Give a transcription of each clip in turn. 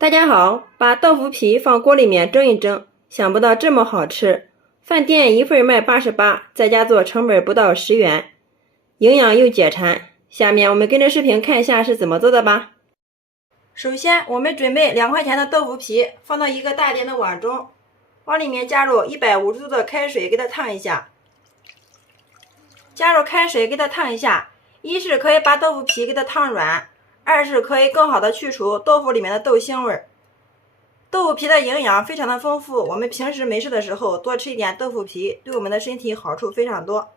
大家好，把豆腐皮放锅里面蒸一蒸，想不到这么好吃。饭店一份卖88，在家做成本不到10元，营养又解馋。下面我们跟着视频看一下是怎么做的吧。首先，我们准备2块钱的豆腐皮，放到一个大点的碗中，往里面加入150度的开水，给它烫一下。加入开水给它烫一下，一是可以把豆腐皮给它烫软，二是可以更好的去除豆腐里面的豆腥味。豆腐皮的营养非常的丰富，我们平时没事的时候多吃一点豆腐皮，对我们的身体好处非常多。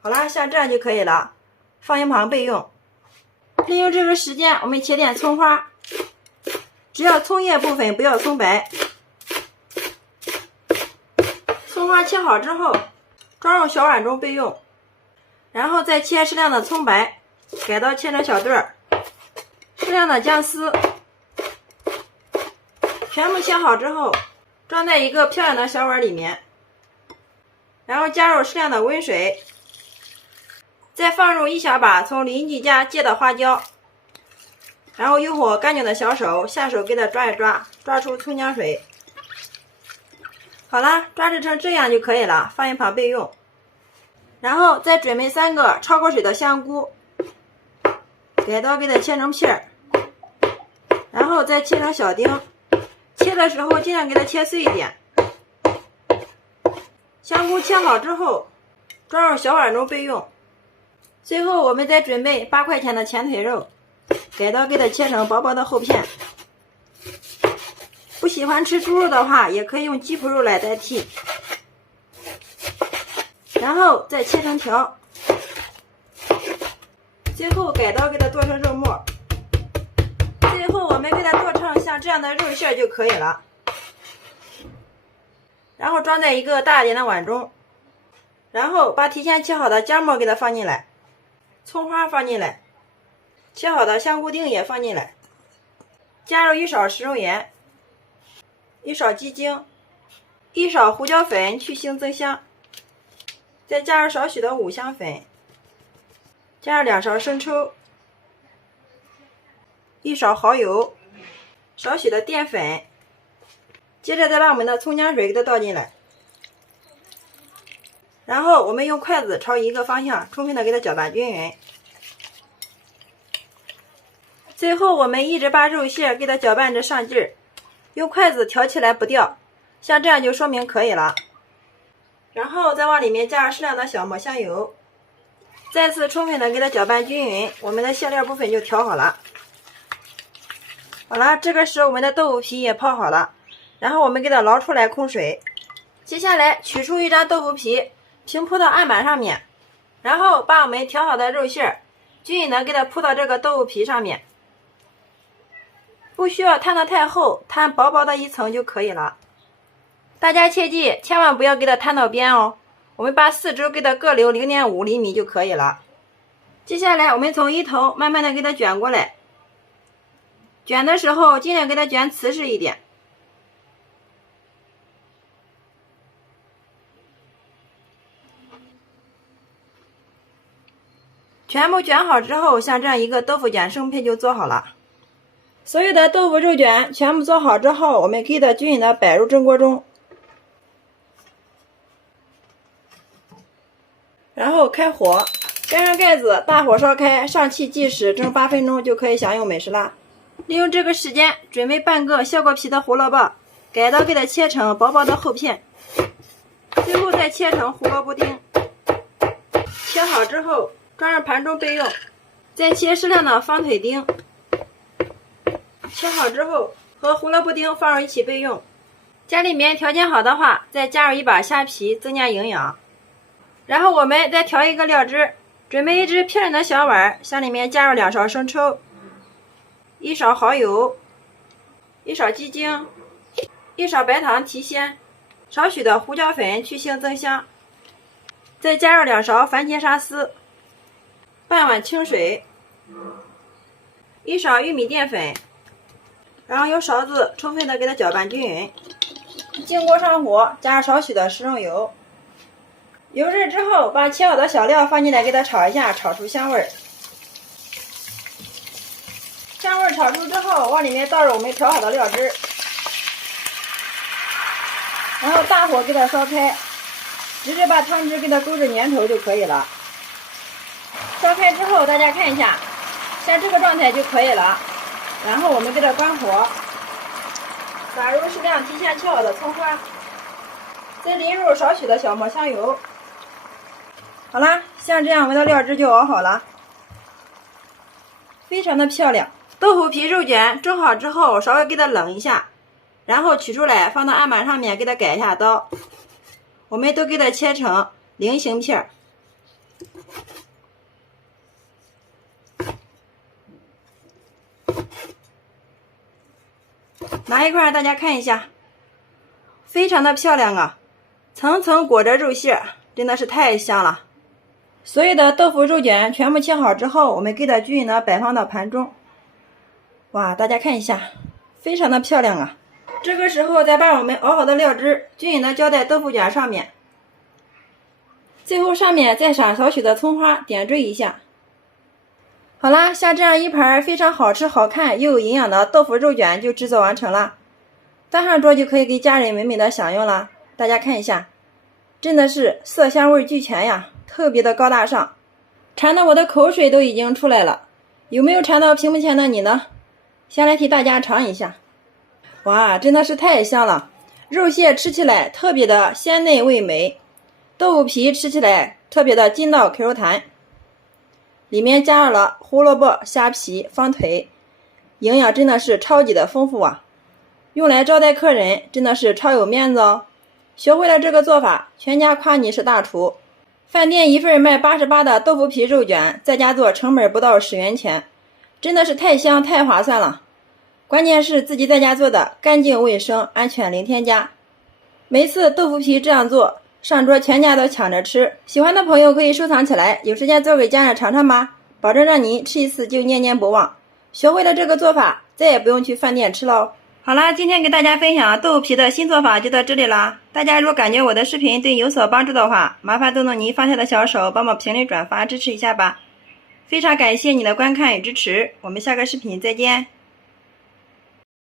好了，像这样就可以了，放一旁备用。利用这个时间，我们切点葱花，只要葱叶部分，不要葱白。葱花切好之后，装入小碗中备用。然后再切适量的葱白，改刀切成小段儿，适量的姜丝，全部切好之后，装在一个漂亮的小碗里面，然后加入适量的温水，再放入一小把从邻居家借的花椒，然后用我干净的小手下手给它抓一抓，抓出葱姜水。好了，抓制成这样就可以了，放一旁备用。然后再准备3个焯过水的香菇，改刀给它切成片儿，然后再切成小丁，切的时候尽量给它切碎一点。香菇切好之后，装入小碗中备用。最后我们再准备8块钱的前腿肉，改刀给它切成薄薄的厚片。不喜欢吃猪肉的话，也可以用鸡脯肉来代替。然后再切成条，最后改刀给它剁成肉末，最后我们给它剁成像这样的肉馅就可以了。然后装在一个大点的碗中，然后把提前切好的姜末给它放进来，葱花放进来，切好的香菇丁也放进来，加入1勺食用盐，1勺鸡精，1勺胡椒粉去腥增香，再加入少许的五香粉，加入2勺生抽，1勺蚝油，少许的淀粉，接着再把我们的葱姜水给它倒进来，然后我们用筷子朝一个方向充分的给它搅拌均匀。最后我们一直把肉馅给它搅拌着上劲儿，用筷子挑起来不掉，像这样就说明可以了。然后再往里面加入适量的小磨香油，再次充分的给它搅拌均匀，我们的馅料部分就调好了。好了，这个时候我们的豆腐皮也泡好了，然后我们给它捞出来控水。接下来取出一张豆腐皮，平铺到案板上面，然后把我们调好的肉馅均匀的给它铺到这个豆腐皮上面，不需要摊得太厚，摊薄薄的一层就可以了。大家切记，千万不要给它摊到边哦。我们把四周给它各留0.5厘米就可以了。接下来我们从一头慢慢的给它卷过来，卷的时候尽量给它卷瓷实一点。全部卷好之后，像这样一个豆腐卷生胚就做好了。所有的豆腐肉卷全部做好之后，我们给它均匀的摆入蒸锅中。然后开火，盖上盖子，大火烧开，上气即食，蒸8分钟就可以享用美食啦。利用这个时间，准备半个削过皮的胡萝卜，改刀给它切成薄薄的厚片，最后再切成胡萝卜丁。切好之后，装入盘中备用。再切适量的方腿丁，切好之后和胡萝卜丁放入一起备用。家里面条件好的话，再加入一把虾皮，增加营养。然后我们再调一个料汁，准备一只漂亮的小碗，向里面加入2勺生抽，1勺蚝油，1勺鸡精，1勺白糖提鲜，少许的胡椒粉去腥增香，再加入2勺番茄沙丝，半碗清水，1勺玉米淀粉，然后用勺子充分的给它搅拌均匀。经锅上火，加入少许的食用油。油热之后，把切好的小料放进来，给它炒一下，炒出香味儿。香味炒熟之后，往里面倒入我们调好的料汁，然后大火给它烧开，直接把汤汁给它勾至粘稠就可以了。烧开之后，大家看一下，像这个状态就可以了。然后我们给它关火，撒入适量提前切好的葱花，再淋入少许的小磨香油。好啦，像这样我们的料汁就熬好了，非常的漂亮。豆腐皮肉卷蒸好之后，稍微给它冷一下，然后取出来放到案板上面，给它改一下刀。我们都给它切成菱形片。拿一块大家看一下，非常的漂亮啊，层层裹着肉馅，真的是太香了。所有的豆腐肉卷全部切好之后，我们给它均匀的摆放到盘中。哇，大家看一下，非常的漂亮啊。这个时候再把我们熬好的料汁均匀的浇在豆腐卷上面，最后上面再撒少许的葱花点缀一下。好啦，像这样一盘非常好吃好看又有营养的豆腐肉卷就制作完成了，端上桌就可以给家人美美的享用了。大家看一下，真的是色香味俱全呀，特别的高大上，馋得我的口水都已经出来了。有没有馋到屏幕前的你呢？先来替大家尝一下。哇，真的是太香了，肉馅吃起来特别的鲜嫩味美，豆腐皮吃起来特别的筋道 Q 弹，里面加入了胡萝卜、虾皮、方腿，营养真的是超级的丰富啊，用来招待客人真的是超有面子哦。学会了这个做法，全家夸你是大厨。饭店一份卖88的豆腐皮肉卷，在家做成本不到10元钱，真的是太香太划算了。关键是自己在家做的干净卫生，安全零添加。每次豆腐皮这样做，上桌全家都抢着吃。喜欢的朋友可以收藏起来，有时间做给家人尝尝吧，保证让您吃一次就念念不忘。学会了这个做法，再也不用去饭店吃了。好啦，今天给大家分享豆腐皮的新做法就到这里啦。大家如果感觉我的视频对你有所帮助的话，麻烦动动你放下的小手，帮忙评论转发支持一下吧。非常感谢你的观看与支持，我们下个视频再见。